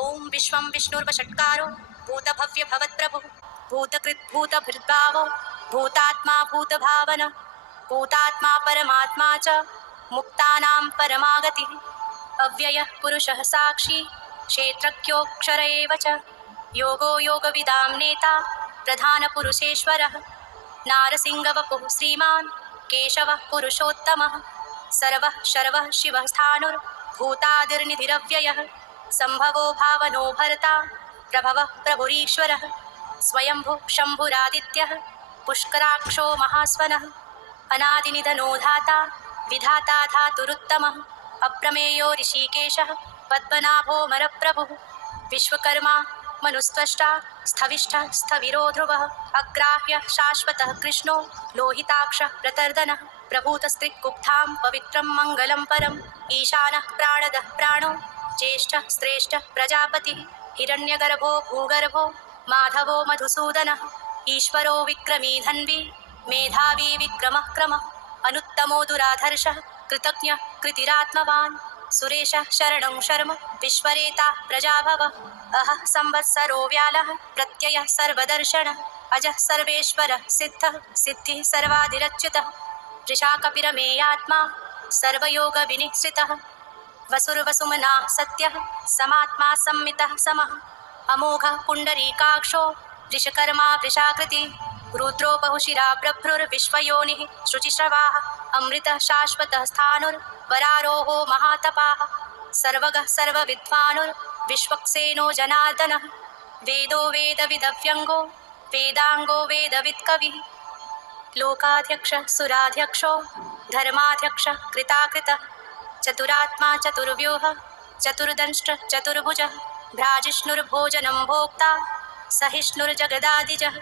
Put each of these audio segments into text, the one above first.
ओम विश्वं विष्णुर्वषट्कारो भूतभव्य भवत्प्रभु भूतकृत् भूतभृद्भावो भूतात्मा भूतभावन भूतात्मा परमात्मा च मुक्तानां परमागतिः अव्ययः पुरुषः साक्षी क्षेत्रज्ञोऽक्षर एव च योगो योगविदां नेता प्रधानपुरुषेश्वरः नारसिंहवपुः श्रीमान् केशवः पुरुषोत्तमः सर्वः शर्वः शिवः स्थाणुर्भूतादिर्निधिरव्ययः सम्भवो भावनो भर्ता प्रभवः प्रभुरीश्वरः स्वयंभुः शम्भुरादित्यः पुष्कराक्षो महास्वनः अनादिनिधनो धाता विधाता धातुरुत्तमः अप्रमेयो ऋषिकेशः पद्मनाभो मरप्रभुः विश्वकर्मा मनुस्त्वष्टा स्थविष्ठः स्थविरो ध्रुवः अग्राह्यः शाश्वतः कृष्णो लोहिताक्षः प्रतर्दनः प्रभूतस्त्रिक्कुब्धां पवित्रं मङ्गलं परम् ईशानः प्राणदः प्राणो ज्येष्ठः श्रेष्ठः प्रजापतिः हिरण्यगर्भो भूगर्भो माधवो मधुसूदनः ईश्वरो विक्रमी धन्वी मेधावी विक्रमः क्रमः अनुत्तमो दुराधर्षः कृतज्ञः कृतिरात्मवान् सुरेशः शरणं शर्म विश्वरेता प्रजाभव अहः संवत्सरो व्यालः प्रत्ययः सर्वदर्शनः अजः सर्वेश्वरः सिद्धः सिद्धिः सर्वादिरच्युतः वृषाकपिरमेयात्मा सर्वयोगविनिश्रितः वसुर्वसुमना सत्यः समात्मा सम्मितः समः अमोघः पुण्डरीकाक्षो वृषकर्मा वृषाकृति रुद्रो बहुशिरा प्रभ्रुर्विश्वयोनिः शुचिश्रवाः अमृतः शाश्वतः स्थाणुर्वरारोहो महातपाः सर्वगः सर्वविद्वानुर्विश्वक्सेनो जनार्दनः वेदो वेदविदव्यङ्गो वेदाङ्गो वेदवित्कविः लोकाध्यक्षः सुराध्यक्षो धर्माध्यक्षः कृताकृतः चतुरात्मा चतुर्व्यूहः चतुर्दंष्ट चतुर्भुजः भ्राजिष्णुर्भोजनं भोक्ता सहिष्णुर्जगदादिजः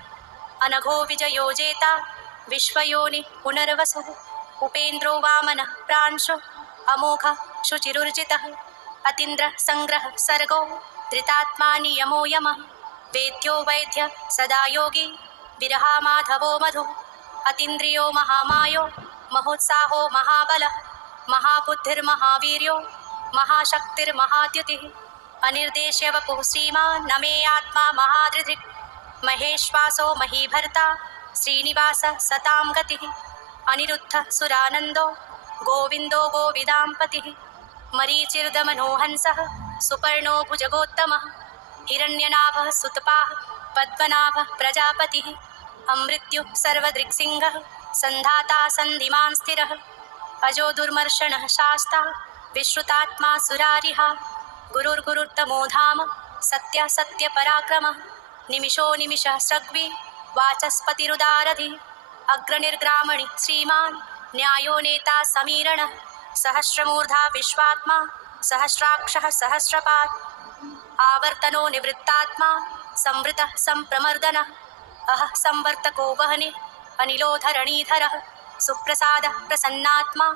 अनघो विजयो जेता विश्वयोनिः पुनर्वसुः उपेन्द्रो वामनः प्रांशुः अमोघः शुचिरुर्जितः अतीन्द्रः सङ्ग्रहः सर्गो धृतात्मा नियमो यमः वेद्यो वैद्यः सदा योगी विरहा माधवो मधुः अतीन्द्रियो महामायो महोत्साहो महाबलः महाबुद्धिर्महावीर्यो महाशक्तिर्महाद्युतिः अनिर्देश्य वपुः श्रीमान् न मे आत्मा महादृधिक् महेश्वासो महीभर्ता श्रीनिवासः सतां गतिः अनिरुद्धः सुरानन्दो गोविन्दो गोविदाम्पतिः मरीचिर्दमनोहंसः सुपर्णो भुजगोत्तमः हिरण्यनाभः सुतपाः पद्मनाभः प्रजापतिः अमृत्युः सर्वदृक्सिंहः सन्धाता सन्धिमान् स्थिरः अजो दुर्मर्षणः शास्ता विश्रुतात्मा सुरारिहा गुरुर्गुरुर्तमो धाम सत्यः सत्यपराक्रमः निमिषो निमिषः सग्वी वाचस्पतिरुदारधिः अग्रनिर्ग्रामणि श्रीमान् न्यायो नेता समीरणः सहस्रमूर्धा विश्वात्मा सहस्राक्षः सहस्रपात् आवर्तनो निवृत्तात्मा संवृतः संप्रमर्दनः अहः संवर्तको वह्निः अनिलोधरणीधरः सुप्रसादः प्रसन्नात्मा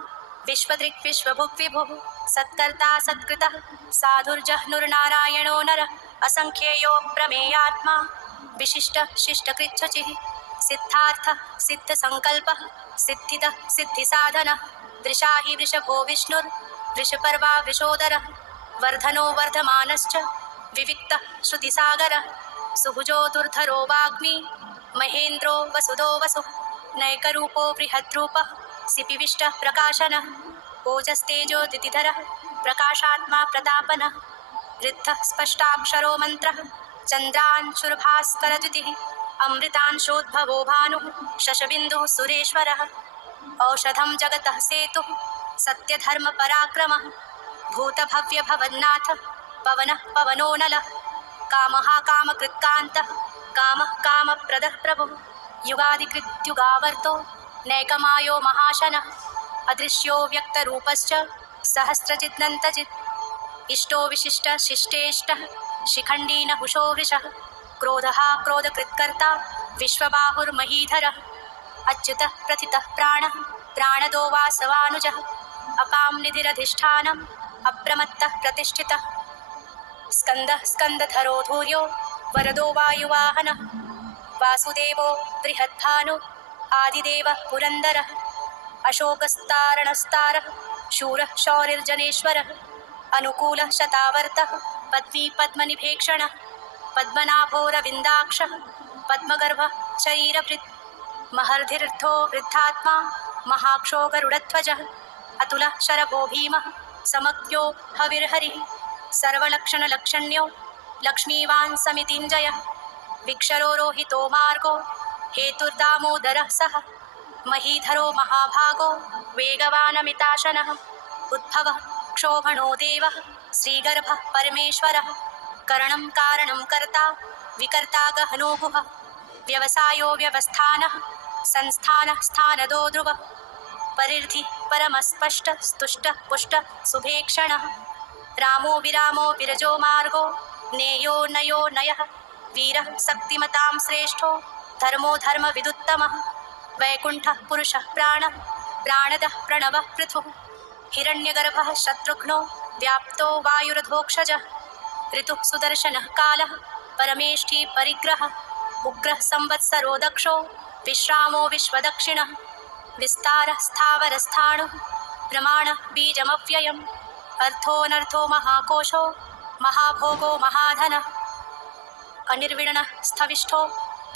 विश्वदृक्विश्वभुग्विभुः सत्कर्ता सत्कृतः साधुर्जह्नुर्नारायणो नरः असंख्येयो प्रमेयात्मा विशिष्टः शिष्टकृच्छचिः सिद्धार्थः सिद्धसङ्कल्पः सिद्धिदः सिद्धिसाधनः वृषा हि वृषभो विष्णुर्वृषपर्वा वृषोदरः वर्धनो वर्धमानश्च विविक्तः श्रुतिसागरः सुभुजो दुर्धरो वाग्मी महेन्द्रो वसुदो वसुः नैकरूपो बृहद्रूपः सिपिविष्टः प्रकाशनः ओजस्तेजो द्युतिधरः प्रकाशात्मा प्रतापनः वृद्धः स्पष्टाक्षरो मन्त्रः चन्द्रांशुर्भास्करद्युतिः अमृतांशोद्भवो भानुः शशबिन्दुः सुरेश्वरः औषधं जगतः सेतुः सत्यधर्मपराक्रमः भूतभव्यभवन्नाथः पवनः पवनो नलः कामः कामकृत्कान्तः कामः कामप्रदः प्रभुः युगादिकृत्युगावर्तो नैकमायो महाशनः अदृश्यो व्यक्तरूपश्च सहस्रजिदनन्तजित् इष्टो विशिष्टः शिष्टेष्टः शिखण्डी नहुषो वृषः क्रोधः क्रोधकृत्कर्ता विश्वबाहुर्महीधरः अच्युतः प्रथितः प्राणः प्राणदो वासवानुजः अपां निधिरधिष्ठानम् अप्रमत्तः प्रतिष्ठितः स्कन्दः स्कन्दधरो धूर्यो वरदो वायुवाहनः वासुदेवो बृहद्भानु आदिदेवः पुरन्दरः अशोकस्तारणस्तारः शूरः शौरिर्जनेश्वरः अनुकूलः शतावर्तः पद्मी पद्मनिभेक्षणः पद्मनाभोरविन्दाक्षः पद्मगर्भः शरीरभृत् महर्धिर्थो वृद्धात्मा महाक्षो गरुडध्वजः अतुलः शरभो भीमः समज्ञो हविर्हरिः सर्वलक्षणलक्षण्यो लक्ष्मीवान् समितिञ्जयः विक्षरो रोहितो मार्गो हेतुर्दामोदरः सः महीधरो महाभागो वेगवानमिताशनः उद्भवः क्षोभणो देवः श्रीगर्भः परमेश्वरः करणं कारणं कर्ता विकर्ता गहनो गुहः व्यवसायो व्यवस्थानः संस्थानः स्थानदो ध्रुवः परिर्धि परमस्पष्ट स्तुष्ट पुष्ट सुभेक्षणः रामो विरामो विरजो मार्गो नेयो नयो नयः वीरः शक्तिमतां श्रेष्ठो धर्मो धर्मविदुत्तमः वैकुण्ठः पुरुषः प्राणः प्राणदः प्रणवः पृथुः हिरण्यगर्भः शत्रुघ्नो व्याप्तो वायुरधोक्षजः ऋतुः सुदर्शनः कालः परमेष्ठी परिग्रहः उग्रः संवत्सरो दक्षो विश्रामो विश्वदक्षिणः विस्तारः स्थावरस्थाणुः प्रमाणः बीजमव्ययम् अर्थोऽनर्थो महाकोशो महाभोगो महाधनः अनिर्विण्णः स्थविष्ठो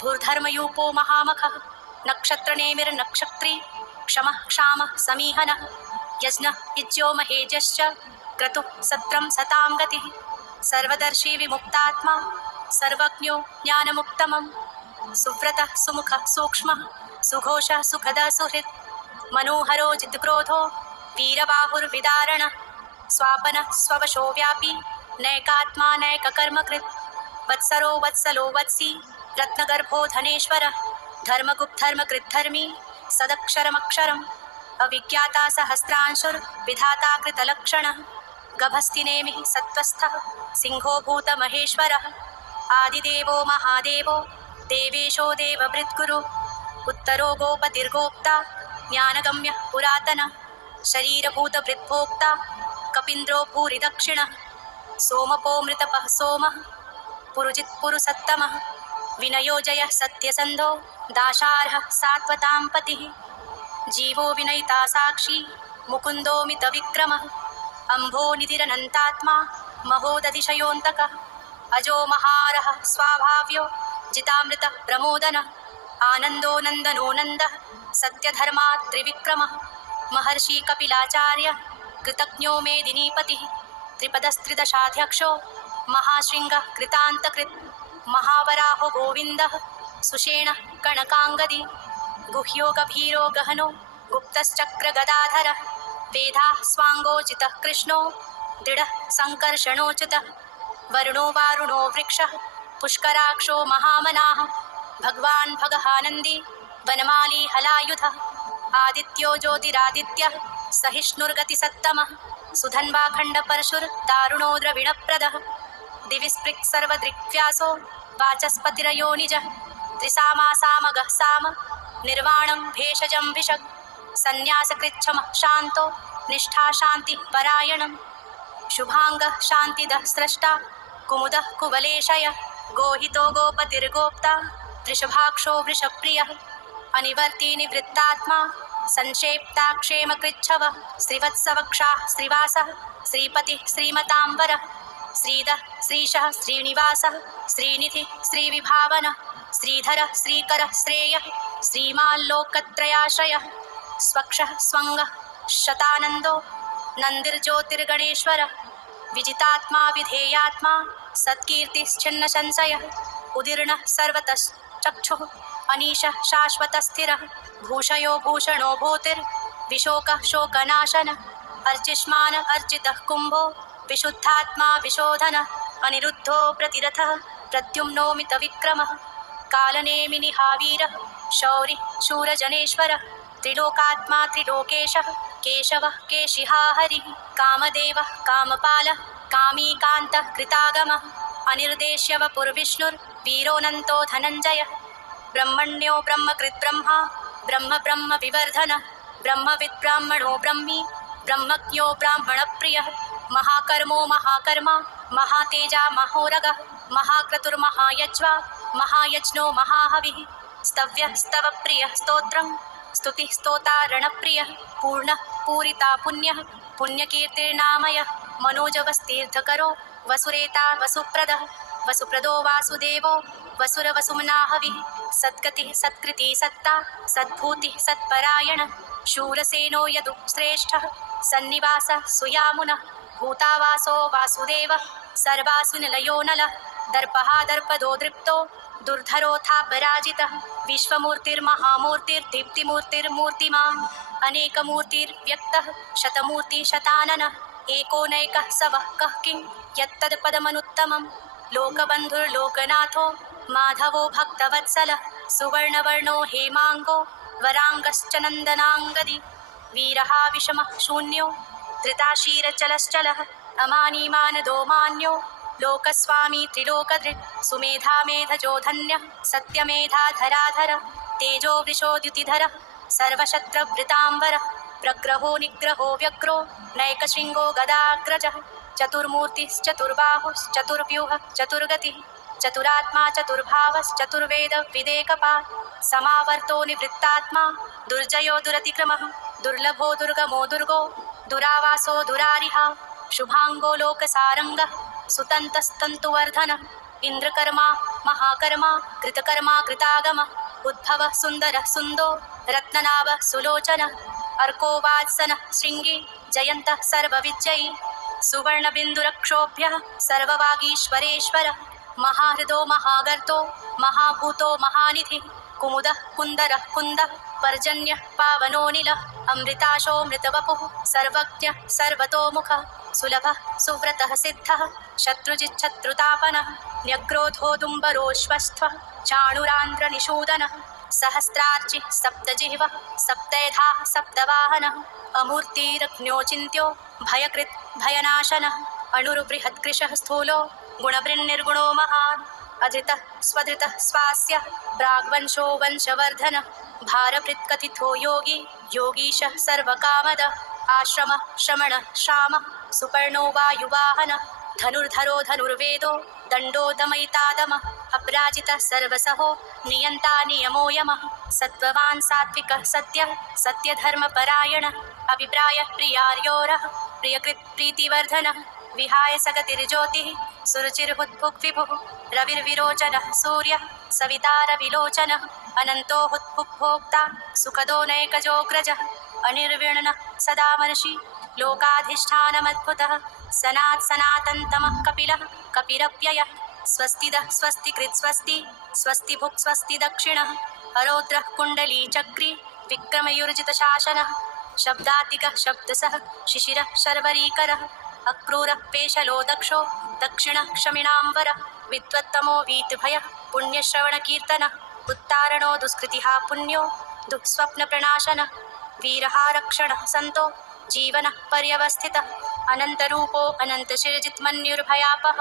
भूर्धर्मयूपो महामखः नक्षत्रनेमिर्नक्षत्री क्षमः क्षामः समीहनः यज्ञः इज्यो महेजश्च क्रतुः सत्रं सतां गतिः सर्वदर्शी विमुक्तात्मा सर्वज्ञो ज्ञानमुत्तमं सुव्रतः सुमुखः सूक्ष्मः सुघोषः सुखदः सुहृत् मनोहरो जितक्रोधो वीरबाहुर्विदारणः स्वापनः स्ववशो व्यापी नैकात्मा नैककर्मकृत् वत्सरो वत्सलो वत्सी रत्नगर्भो धनेश्वरः धर्मगुप्धर्मकृद्धर्मी सदक्षरमक्षरम् अविज्ञाता सहस्रांशुर्विधाता कृतलक्षणः गभस्तिनेमिः सत्त्वस्थः सिंहो भूतमहेश्वरः आदिदेवो महादेवो देवेशो देवभृद्गुरु उत्तरो गोपतिर्गोप्ता ज्ञानगम्यः पुरातनः शरीरभूतभृद्भोक्ता कपीन्द्रो भूरि दक्षिणः सोमपो मृतपः सोमः पुरुजित्पुरुसत्तमः विनयोजयः सत्यसन्धो दाशार्हः सात्वतां पतिः जीवो विनयिता साक्षी मुकुन्दो मितविक्रमः अम्भो निधिरनन्तात्मा महोदधिशयोऽन्तकः अजो महारः स्वाभाव्यो जितामृतः प्रमोदनः आनन्दो नन्दनो नन्दः सत्यधर्मा त्रिविक्रमः महर्षि कपिलाचार्यः कृतज्ञो मेदिनीपतिः त्रिपदस्त्रिदशाध्यक्षो महाशृङ्गः कृतान्तकृत् महावराहो गोविन्दः सुषेणः कणकाङ्गदी गुह्यो गभीरो गहनो गुप्तश्चक्रगदाधरः वेदाः स्वाङ्गोचितः कृष्णो दृढः सङ्कर्षणोचितः वरुणो वारुणो वृक्षः पुष्कराक्षो महामनाः भगवान् भगहानन्दी वनमाली हलायुधः आदित्यो ज्योतिरादित्यः सहिष्णुर्गतिसत्तमः सुधन्वाखण्डपरशुर्दारुणो द्रविणप्रदः दिविस्पृक् सर्वदृक्व्यासो वाचस्पतिरयोनिजः त्रिसामासामगः साम निर्वाणं भेषजं विशग् सन्न्यासकृच्छमः शान्तो निष्ठा शान्तिः परायणम् शुभाङ्गः शान्तिदः स्रष्टा कुमुदः कुवलेशयः गोहितो गोपतिर्गोप्ता वृषभाक्षो वृषप्रियः अनिवर्ती निवृत्तात्मा संक्षेप्ता क्षेमकृच्छवः श्रीवत्सवक्षाः श्रीवासः श्रीपतिः श्रीमताम्बरः श्रीधः श्रीशः श्रीनिवासः श्रीनिधिः श्रीविभावनः श्रीधरः श्रीकरः श्रेयः श्रीमाल्लोकत्रयाश्रयः स्वक्षः स्वङ्गः शतानन्दो नन्दिर्ज्योतिर्गणेश्वरः विजितात्मा विधेयात्मा सत्कीर्तिश्छिन्नसंशयः उदीर्णः सर्वतश्चक्षुः अनीशः शाश्वतस्थिरः भूषयो भूषणो भूतिर्विशोकः शोकनाशनः अर्चिष्मान् अर्चितः कुम्भो विशुद्धात्मा विशोधनः अनिरुद्धो प्रतिरथः प्रद्युम्नो मितविक्रमः कालनेमिनिहावीरः शौरिः शूरजनेश्वरः त्रिलोकात्मा त्रिलोकेशः केशवः केशिहा हरिः कामदेवः कामपालः कामीकान्तः कृतागमः अनिर्देश्यवपुर्विष्णुर्वीरोऽनन्तो धनञ्जयः ब्रह्मण्यो ब्रह्मकृद्ब्रह्मा ब्रह्म ब्रह्म विवर्धनः ब्रह्मविद्ब्राह्मणो ब्रह्मी ब्रह्मज्ञो ब्राह्मणप्रियः महाकर्मो महाकर्मा महातेजा महोरगः महाक्रतुर्महायज्वा महायज्ञो महाहविः स्तव्यः स्तवप्रियः स्तोत्रं स्तुतिः स्तोतारणप्रियः पूर्णः पूरिता पुण्यः पुण्यकीर्तिर्नामयः मनोजवस्तीर्थकरो वसुरेता वसुप्रदः वसुप्रदो वासुदेवो वसुरवसुम्ना हविः सद्गतिः सत्कृतिः सत्ता सद्भूतिः सत्परायण शूरसेनो यदुश्रेष्ठः सन्निवासः सुयामुनः भूतावासो वासुदेवः सर्वासु निलयो नलः दर्पः दर्पदो दृप्तो दुर्धरोऽथापराजितः विश्वमूर्तिर्महामूर्तिर्दीप्तिमूर्तिर्मूर्तिमान् अनेकमूर्तिर्व्यक्तः शतमूर्तिशताननः एको नैकः स वः कः किं यत्तत्पदमनुत्तमं लोकबन्धुर्लोकनाथो माधवो भक्तवत्सलः सुवर्णवर्णो हेमाङ्गो वराङ्गश्च नन्दनाङ्गदी वीरः विषमः शून्यो धृताशीरचलश्चलः अमानीमानदो मान्यो लोकस्वामी त्रिलोकधृक् सुमेधा मेधजो धन्यः सत्यमेधाधराधर तेजो वृषोद्युतिधरः सर्वशत्रभृताम्बरः प्रग्रहो निग्रहो व्यग्रो नैकशृङ्गो गदाग्रजः चतुर्मूर्तिश्चतुर्बाहुश्चतुर्व्यूहः चतुर्गतिः चतुरात्मा चतुर्भावश्चतुर्वेद विदेकपात् समावर्तो निवृत्तात्मा दुर्जयो दुरतिक्रमः दुर्लभो दुर्गमो दुर्गो दुरावासो दुरारिहा शुभाङ्गो लोकसारङ्गः सुतन्तस्तन्तुवर्धनः इन्द्रकर्मा महाकर्मा कृतकर्मा कृतागमः उद्भवः सुन्दरः सुन्दो रत्ननाभः सुलोचनः अर्को वात्सनः शृङ्गी जयन्तः सर्वविजयी सुवर्णबिन्दुरक्षोभ्यः सर्ववागीश्वरेश्वरः महाहृदो महागर्तो महाभूतो महानिधिः कुमुदः कुन्दरः कुन्दः पर्जन्यः पावनोऽनिलः अमृताशो मृतवपुः सर्वज्ञः सर्वतोमुखः सुलभः सुव्रतः सिद्धः शत्रुजिच्छत्रुतापनः न्यग्रोधोदुम्बरोश्वस्थः चाणुरान्ध्रनिषूदनः सहस्रार्चिः सप्तजिह्वः सप्तैधाः सप्तवाहनः अमूर्तिरग्न्योचिन्त्यो भयकृत् भयनाशनः अणुर्बृहत्कृशः स्थूलो गुणभृन्निर्गुणो महान् अधृतः स्वधृतः स्वास्य प्राग्वंशो वंशवर्धनः भारभृत्कथितो योगी योगीशः सर्वकामदः आश्रमः श्रमणः श्यामः सुपर्णो वायुवाहनः धनुर्धरो धनुर्वेदो दण्डो दमयितादमः अपराजितः सर्वसहो नियन्ता नियमो यमः सत्त्ववान् सात्विकः सत्यः सत्यधर्मपरायणः अभिप्रायः प्रियार्योरः प्रियकृत् प्रीतिवर्धनः विहाय सगतिर्ज्योतिः सुरुचिर्हुद्भुग्विभुः रविर्विरोचनः सूर्यः सवितारविलोचनः अनन्तो हुद्भुग्भोक्ता सुखदो नैकजोऽग्रजः अनिर्विण्णः सदा मनसि लोकाधिष्ठानमद्भुतः सनात् सनातन्तमः कपिलः कपिरप्ययः स्वस्तिदः स्वस्तिकृत् स्वस्ति स्वस्तिभुक् स्वस्ति दक्षिणः अरौद्रः कुण्डलीचक्री विक्रमयुर्जितशासनः शब्दातिकः शब्दसः शिशिरः शर्वरीकरः अक्रूरः पेशलो दक्षो दक्षिणः क्षमिणाम्बरः विद्वत्तमो वीतभयः पुण्यश्रवणकीर्तनः उत्तारणो दुष्कृतिः पुण्यो दुःस्वप्नप्रणाशनः वीरः रक्षणः सन्तो जीवनः पर्यवस्थितः अनन्तरूपो अनन्तशिरजित्मन्युर्भयापः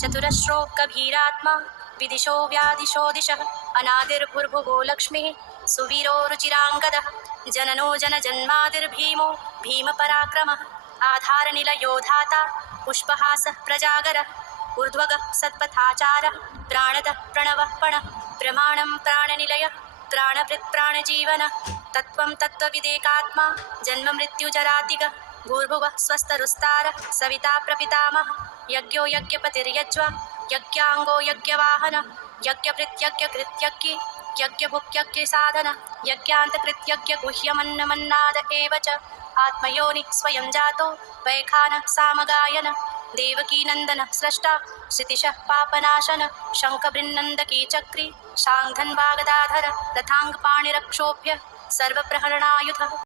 चतुरश्रो गभीरात्मा विदिशो व्यादिशो दिशः अनादिर्भुर्भुवो लक्ष्मीः सुवीरो रुचिराङ्गदः जननो जनजन्मादिर्भीमो भीमपराक्रमः आधारनिलयो धाता पुष्पहासः प्रजागरः ऊर्ध्वगः सत्पथाचारः प्राणदः प्रणवः पणः प्रमाणं प्राणनिलयः प्राणभृत् प्राणजीवनः तत्त्वं तत्त्वविदेकात्मा जन्ममृत्युजरादिगः भूर्भुवः स्वस्तरुस्तारः सविता प्रपितामहः यज्ञो यज्ञपतिर्यज्वा यज्ञाङ्गो यज्ञवाहनः यज्ञभृत्यज्ञकृत्यज्ञी यज्ञभुक्यज्ञसाधनः यज्ञान्तकृत्यज्ञगुह्यमन्नमन्नाद एव च आत्मयोनिः स्वयं जातो वैखानः सामगायनः देवकीनन्दनः स्रष्टा श्रुतिशः पापनाशनः शङ्खबृन्नन्दकी चक्री शाङ्धन्वागदाधरः रथाङ्गपाणिरक्षोभ्यः सर्वप्रहरणायुधः